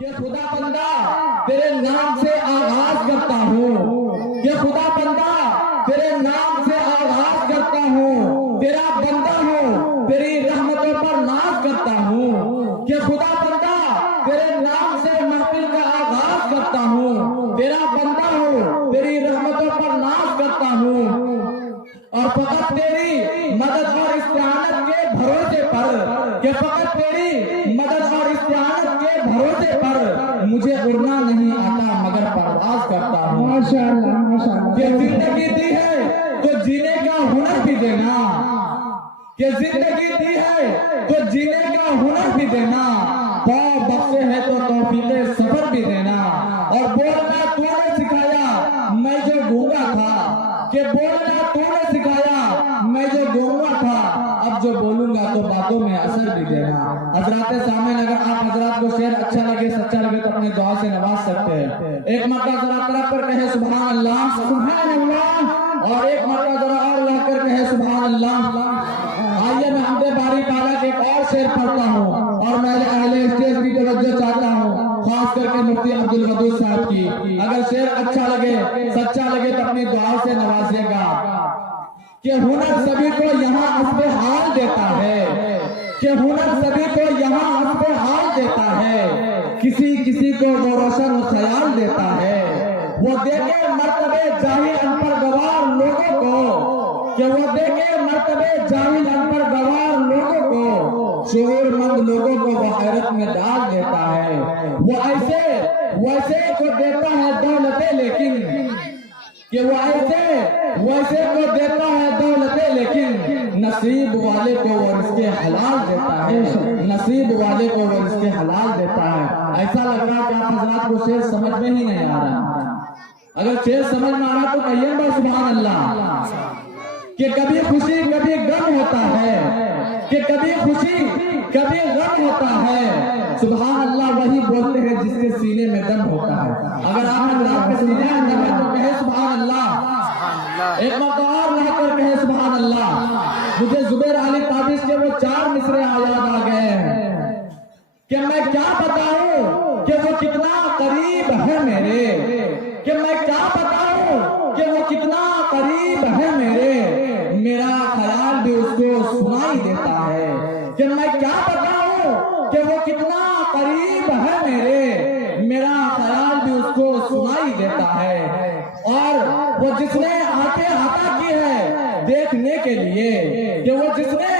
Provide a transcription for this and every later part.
کہ خدا بندہ تیرے نام سے آغاز کرتا ہوں، کہ خدا بندہ تیرے نام سے آغاز کرتا ہوں، تیرا بندہ ہوں، تیری رحمتوں پر ناز کرتا ہوں، کہ خدا بندہ تیرے نام سے محفل کا آغاز کرتا ہوں، تیرا بندہ ہوں، تیری رحمتوں پر ناز کرتا ہوں، اور فقط تیری مدد اور استعانت کے بھروسے پر، کہ فقط تیری مدد اور استعانت کے بھروسے پر مجھے اڑنا نہیں آتا مگر پرواز کرتا ہوں۔ ماشاءاللہ ماشاءاللہ، کہ زندگی دی ہے تو جینے کا ہنر بھی دینا، کہ زندگی دی ہے تو جینے کا ہنر بھی دینا، پاؤں بخشے ہے تو توفیق صبر بھی دینا، اور بولنا تو نے سکھایا میں جو گونگا تھا، کہ بولنا تو نے سکھایا میں جو گونگا تھا، اب جو بولوں گا تو باتوں میں اثر بھی دینا۔ حضرات سامعین، اگر آپ حضرات کو شعر اچھا لگے سچا لگے تو اپنے دعا سے نواز سکتے ہیں۔ ایک مرتبہ ذرا طرف پر کہے سبحان اللہ، سبحان اللہ، اور ایک مرتبہ ذرا اور لگ کر کہے سبحان اللہ۔ آئیے میں حمد باری تعالیٰ کے ایک اور شعر پڑھتا ہوں، اور میں اہل اسٹیج کی توجہ چاہتا ہوں، خاص کر کے مفتی عبدالودود صاحب کی۔ اگر شعر اچھا لگے سچا لگے تو اپنی دعا سے نوازیے گا۔ کہ ہنر سبھی کو یہاں حسب حال دیتا ہے، کہ ہنر سبھی کو یہاں حسب حال دیتا ہے، کسی کسی کو وہ روشن خیال دیتا ہے، وہ دیکھے مرتبے جاہل ان پر گوار لوگوں کو، کہ وہ دیکھے مرتبے جاہل ان پر گوار لوگوں کو، شعور مند لوگوں کو وہ حیرت میں ڈال دیتا ہے، وہ ایسے کو دیتا ہے دولتیں لیکن، کہ وہ ایسے کو دیتا ہے دولتیں لیکن نصیب والے کو وہ رزق حلال دیتا ہے، نصیب والے کو وہ رزق حلال دیتا ہے۔ ایسا لگ رہا کہ آپ حضرات کو شعر سمجھ میں ہی نہیں آ رہا، اگر شعر سمجھ میں آ رہا تو کہیے گا سبحان اللہ۔ کہ کبھی خوشی کبھی غم ہوتا ہے، کہ کبھی خوشی کبھی غم ہوتا ہے، سبحان اللہ وہی بولتے ہیں جس کے سینے میں دم ہوتا ہے۔ اگر آپ حضرات کے سینے میں دم ہے تو کہے سبحان اللہ، ایک مرتبہ اور رہ کر کہے سبحان اللہ۔ مجھے زبیر علی تابش کے وہ 4 مصرے یاد آ گئے ہیں کہ میں کیا بتاؤں کہ وہ کتنا قریب ہے میرے، کہ میں کیا بتاؤں کہ وہ کتنا قریب ہے میرے، میرا خیال بھی اس کو سنائی دیتا ہے، کہ میں کیا بتاؤں کہ وہ کتنا قریب ہے میرے، میرا خیال بھی اس کو سنائی دیتا ہے، اور وہ جس نے آنکھیں عطا کی ہے دیکھنے کے لیے، کہ وہ جس نے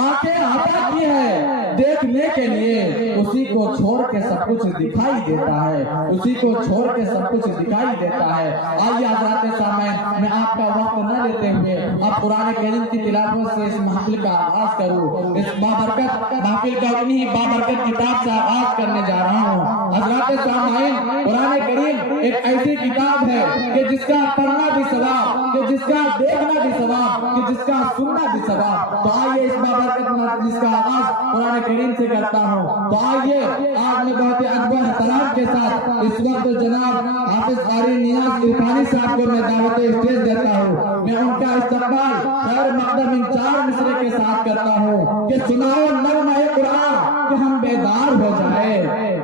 آنکھیں عطا کی ہے دیکھنے کے لیے، اسی کو چھوڑ کے سب کچھ دکھائی دیتا ہے، اسی کو چھوڑ کے سب کچھ دکھائی دیتا ہے۔ آئیے حضرات سامعین، میں آپ کا وقت نہ لیتے ہوئے اب قرآن کریم کی تلاوت سے اس محفل کا آغاز کروں، اس بابرکت محفل کا انہی بابرکت کتاب سے آغاز کرنے جا رہا ہوں۔ حضرات سامعین، قرآن کریم ایک ایسی کتاب ہے کہ جس کا پڑھنا بھی ثواب، کہ جس کا دیکھنا بھی ثواب، کہ جس کا سننا بھی ثواب۔ تو آئیے اس بابرکت جس کا آغاز قرآن کریم سے کرتا ہوں۔ تو آئیے آج میں بہت ادب احترام کے ساتھ اس وقت جناب حافظ قاری نیاز عرفانی صاحب کو میں دعوت اسٹیج دیتا ہوں، میں ان کا استقبال خیر مقدم ان 4 مصرے کے ساتھ کرتا ہوں کہ سناؤ نغمہ قرآن کہ ہم بیدار ہو جائے،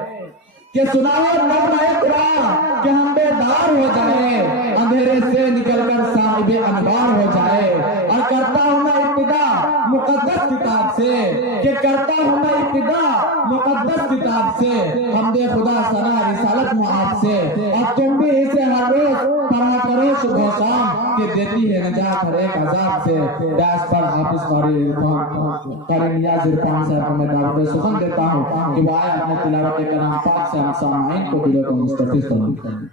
کہ سناؤ نغمہ قرآن کہ ہم بیدار ہو جائے، اندھیرے سے نکل کر صاحب انوار ہو جائے۔ اور کرتا ہوں میں ابتدا مقدس کتاب سے، کہ کرتا ہوں میں ابتدا مقدس کتاب سے، حمد خدا ثنا رسالت معاد سے، اور تم بھی اسے ہر روز پڑھا کرو صبح و شام، کہ دیتی ہے نجات ہر ایک عذاب سے۔ داس پر حافظ قاری نیاز عرفانی صاحب کو میں دعوت سخن دیتا ہوں کہ وہ آئے اپنے تلاوت کلام پاک سے ہم سامعین کو دلوں کو مستفیض کریں۔